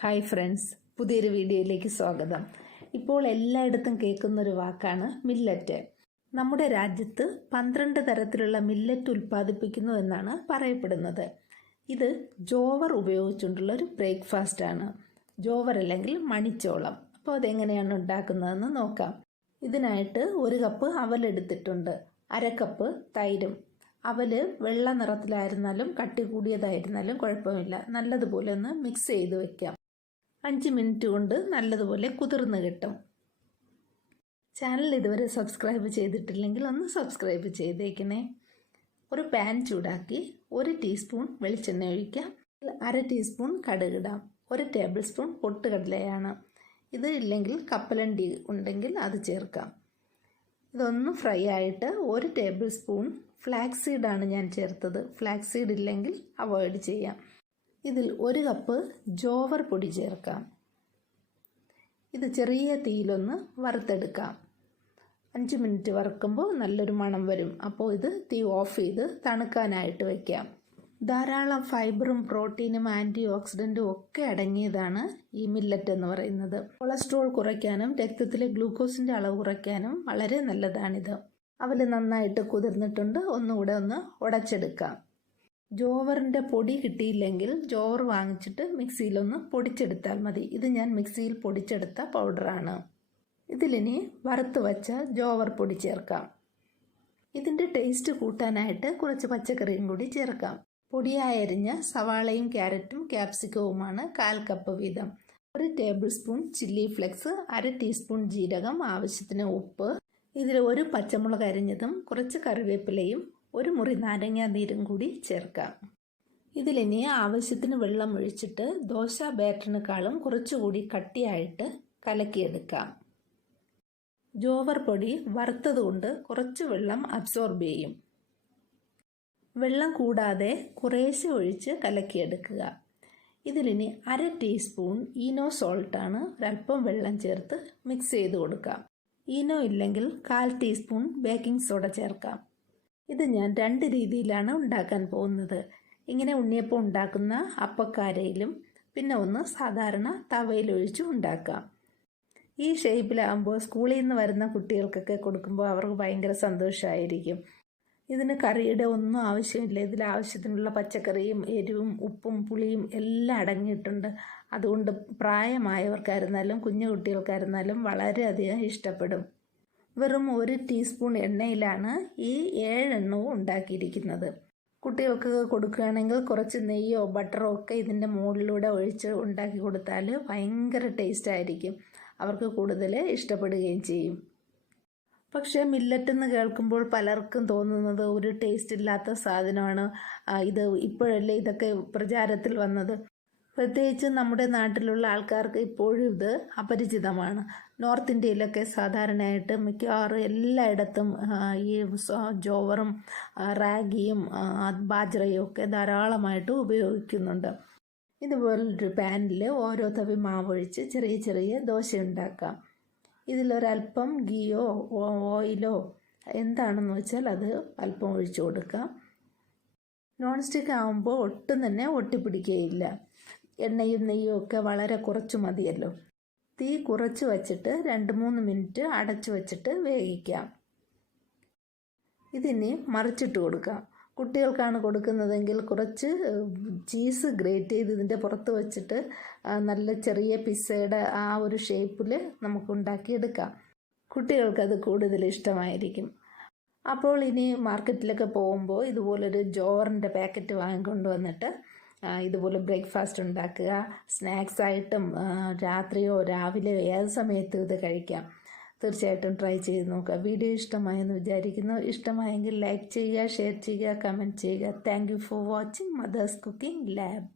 Hi friends, പുതിയൊരു വീഡിയോയിലേക്ക് സ്വാഗതം. ഇപ്പോൾ എല്ലായിടത്തും കേൾക്കുന്നൊരു വാക്കാണ് മില്ലറ്റ്. നമ്മുടെ രാജ്യത്ത് 12 തരത്തിലുള്ള മില്ലറ്റ് ഉൽപ്പാദിപ്പിക്കുന്നു എന്നാണ് പറയപ്പെടുന്നത്. ഇത് ജോവർ ഉപയോഗിച്ചുകൊണ്ടുള്ള ഒരു ബ്രേക്ക്ഫാസ്റ്റാണ്. ജോവർ അല്ലെങ്കിൽ മണിച്ചോളം. അപ്പോൾ അതെങ്ങനെയാണ് ഉണ്ടാക്കുന്നതെന്ന് നോക്കാം. ഇതിനായിട്ട് 1 കപ്പ് അവലെടുത്തിട്ടുണ്ട്, 1/2 കപ്പ് തൈരും. അവല് വെള്ള നിറത്തിലായിരുന്നാലും കട്ടി കൂടിയതായിരുന്നാലും കുഴപ്പമില്ല. നല്ലതുപോലെ ഒന്ന് മിക്സ് ചെയ്ത് വെക്കാം. 5 മിനിറ്റ് കൊണ്ട് നല്ലതുപോലെ കുതിർന്ന് കിട്ടും. ചാനൽ ഇതുവരെ സബ്സ്ക്രൈബ് ചെയ്തിട്ടില്ലെങ്കിൽ ഒന്ന് സബ്സ്ക്രൈബ് ചെയ്തേക്കണേ. ഒരു പാൻ ചൂടാക്കി 1 ടീസ്പൂൺ വെളിച്ചെണ്ണ ഒഴിക്കാം. 1/2 ടീസ്പൂൺ കടുകിടാം. 1 ടേബിൾ സ്പൂൺ പൊട്ടുകടലയാണ്. ഇത് ഇല്ലെങ്കിൽ കപ്പലണ്ടി ഉണ്ടെങ്കിൽ അത് ചേർക്കാം. ഇതൊന്ന് ഫ്രൈ ആയിട്ട് 1 ടേബിൾ സ്പൂൺ ഫ്ലാക്സ് സീഡാണ് ഞാൻ ചേർത്തത്. ഫ്ലാക്സ് സീഡ് ഇല്ലെങ്കിൽ അവോയ്ഡ് ചെയ്യാം. ഇതിൽ 1 കപ്പ് ജോവർ പൊടി ചേർക്കാം. ഇത് ചെറിയ തീയിലൊന്ന് വറുത്തെടുക്കാം. 5 മിനിറ്റ് വറുക്കുമ്പോൾ നല്ലൊരു മണം വരും. അപ്പോൾ ഇത് തീ ഓഫ് ചെയ്ത് തണുക്കാനായിട്ട് വയ്ക്കാം. ധാരാളം ഫൈബറും പ്രോട്ടീനും ആൻറ്റി ഓക്സിഡൻറ്റും ഒക്കെ അടങ്ങിയതാണ് ഈ മില്ലറ്റ് എന്ന് പറയുന്നത്. കൊളസ്ട്രോൾ കുറയ്ക്കാനും രക്തത്തിലെ ഗ്ലൂക്കോസിൻ്റെ അളവ് കുറയ്ക്കാനും വളരെ നല്ലതാണിത്. അവൽ നന്നായിട്ട് കുതിർന്നിട്ടുണ്ട്. ഒന്നുകൂടെ ഒന്ന് ഉടച്ചെടുക്കാം. ജോവറിൻ്റെ പൊടി കിട്ടിയില്ലെങ്കിൽ ജോവർ വാങ്ങിച്ചിട്ട് മിക്സിയിലൊന്ന് പൊടിച്ചെടുത്താൽ മതി. ഇത് ഞാൻ മിക്സിയിൽ പൊടിച്ചെടുത്ത പൗഡറാണ്. ഇതിലിനി വറുത്ത് വച്ച ജോവർ പൊടി ചേർക്കാം. ഇതിൻ്റെ ടേസ്റ്റ് കൂട്ടാനായിട്ട് കുറച്ച് പച്ചക്കറിയും കൂടി ചേർക്കാം. പൊടിയായി അരിഞ്ഞ സവാളയും ക്യാരറ്റും ക്യാപ്സിക്കവുമാണ് 1/4 കപ്പ് വീതം. 1 table spoon chilli flakes, 1/2 teaspoon ജീരകം, ആവശ്യത്തിന് ഉപ്പ്. ഇതിൽ 1 പച്ചമുളക് അരിഞ്ഞതും കുറച്ച് കറിവേപ്പിലയും 1 മുറി നാരങ്ങ നീരും കൂടി ചേർക്കാം. ഇതിലിനി ആവശ്യത്തിന് വെള്ളം ഒഴിച്ചിട്ട് ദോശ ബാറ്ററിനേക്കാളും കുറച്ചുകൂടി കട്ടിയായിട്ട് കലക്കിയെടുക്കാം. ജോവർ പൊടി വറുത്തതുകൊണ്ട് കുറച്ച് വെള്ളം അബ്സോർബ് ചെയ്യും. വെള്ളം കൂടാതെ കുറേശ്ശെ ഒഴിച്ച് കലക്കിയെടുക്കുക. ഇതിലിനി 1/2 ടീസ്പൂൺ ഈനോ സോൾട്ടാണ്. ഒരല്പം വെള്ളം ചേർത്ത് മിക്സ് ചെയ്ത് കൊടുക്കാം. ഈനോ ഇല്ലെങ്കിൽ 1/4 ടീസ്പൂൺ ബേക്കിംഗ് സോഡ ചേർക്കാം. ഇത് ഞാൻ 2 രീതിയിലാണ് ഉണ്ടാക്കാൻ പോകുന്നത്. ഇങ്ങനെ ഉണ്ണിയപ്പം ഉണ്ടാക്കുന്ന അപ്പക്കാരയിലും പിന്നെ ഒന്ന് സാധാരണ തവയിലൊഴിച്ച് ഉണ്ടാക്കാം. ഈ ഷേപ്പിലാകുമ്പോൾ സ്കൂളിൽ നിന്ന് വരുന്ന കുട്ടികൾക്കൊക്കെ കൊടുക്കുമ്പോൾ അവർക്ക് ഭയങ്കര സന്തോഷമായിരിക്കും. ഇതിന് കറിയുടെ ഒന്നും ആവശ്യമില്ല. ഇതിൽ ആവശ്യത്തിനുള്ള പച്ചക്കറിയും എരിവും ഉപ്പും പുളിയും എല്ലാം അടങ്ങിയിട്ടുണ്ട്. അതുകൊണ്ട് പ്രായമായവർക്കായിരുന്നാലും കുഞ്ഞു കുട്ടികൾക്കായിരുന്നാലും വളരെയധികം ഇഷ്ടപ്പെടും. വെറും 1 ടീസ്പൂൺ എണ്ണയിലാണ് ഈ 7 എണ്ണവും ഉണ്ടാക്കിയിരിക്കുന്നത്. കുട്ടികൾക്ക് കൊടുക്കുകയാണെങ്കിൽ കുറച്ച് നെയ്യോ ബട്ടറോ ഒക്കെ ഇതിൻ്റെ മുകളിലൂടെ ഒഴിച്ച് ഉണ്ടാക്കി കൊടുത്താൽ ഭയങ്കര ടേസ്റ്റ് ആയിരിക്കും. അവർക്ക് കൂടുതൽ ഇഷ്ടപ്പെടുകയും ചെയ്യും. പക്ഷേ മില്ലറ്റ് എന്ന് കേൾക്കുമ്പോൾ പലർക്കും തോന്നുന്നത് ഒരു ടേസ്റ്റ് ഇല്ലാത്ത സാധനമാണ്. ഇത് ഇപ്പോഴല്ലേ ഇതൊക്കെ പ്രചാരത്തിൽ വന്നത്. പ്രത്യേകിച്ച് നമ്മുടെ നാട്ടിലുള്ള ആൾക്കാർക്ക് ഇപ്പോഴും ഇത് അപരിചിതമാണ്. നോർത്ത് ഇന്ത്യയിലൊക്കെ സാധാരണയായിട്ട് മിക്കവാറും എല്ലായിടത്തും ഈ ജോവറും റാഗിയും ബാജ്രയും ഒക്കെ ധാരാളമായിട്ട് ഉപയോഗിക്കുന്നുണ്ട്. ഇതുപോലൊരു പാനിൽ ഓരോ തവി മാവൊഴിച്ച് ചെറിയ ചെറിയ ദോശ ഉണ്ടാക്കാം. ഇതിലൊരല്പം ഗീയോ ഓയിലോ എന്താണെന്ന് വെച്ചാൽ അത് അല്പം ഒഴിച്ചു കൊടുക്കാം. നോൺ സ്റ്റിക്ക് ആകുമ്പോൾ ഒട്ടും തന്നെ ഒട്ടിപ്പിടിക്കുകയില്ല. എണ്ണയും നെയ്യും ഒക്കെ വളരെ കുറച്ച് മതിയല്ലോ. തീ കുറച്ച് വച്ചിട്ട് 2-3 മിനിറ്റ് അടച്ചു വച്ചിട്ട് വേവിക്കാം. ഇതിനി മറിച്ചിട്ട് കൊടുക്കാം. കുട്ടികൾക്കാണ് കൊടുക്കുന്നതെങ്കിൽ കുറച്ച് ചീസ് ഗ്രേറ്റ് ചെയ്ത് ഇതിൻ്റെ പുറത്ത് വെച്ചിട്ട് നല്ല ചെറിയ പിസ്സയുടെ ആ ഒരു ഷേപ്പിൽ നമുക്ക് ഉണ്ടാക്കിയെടുക്കാം. കുട്ടികൾക്കത് കൂടുതൽ ഇഷ്ടമായിരിക്കും. അപ്പോൾ ഇനി മാർക്കറ്റിലൊക്കെ പോകുമ്പോൾ ഇതുപോലൊരു ജോവറിൻ്റെ പാക്കറ്റ് വാങ്ങിക്കൊണ്ട് വന്നിട്ട് ഇതുപോലെ ബ്രേക്ക്ഫാസ്റ്റ് ഉണ്ടാക്കുക. സ്നാക്സായിട്ടും രാത്രിയോ രാവിലെയോ ഏത് സമയത്തും ഇത് കഴിക്കാം. തീർച്ചയായിട്ടും ട്രൈ ചെയ്ത് നോക്കുക. വീഡിയോ ഇഷ്ടമായെന്ന് വിചാരിക്കുന്നു. ഇഷ്ടമായെങ്കിൽ ലൈക്ക് ചെയ്യുക, ഷെയർ ചെയ്യുക, കമൻറ്റ് ചെയ്യുക. Thank you for watching Mother's Cooking lab.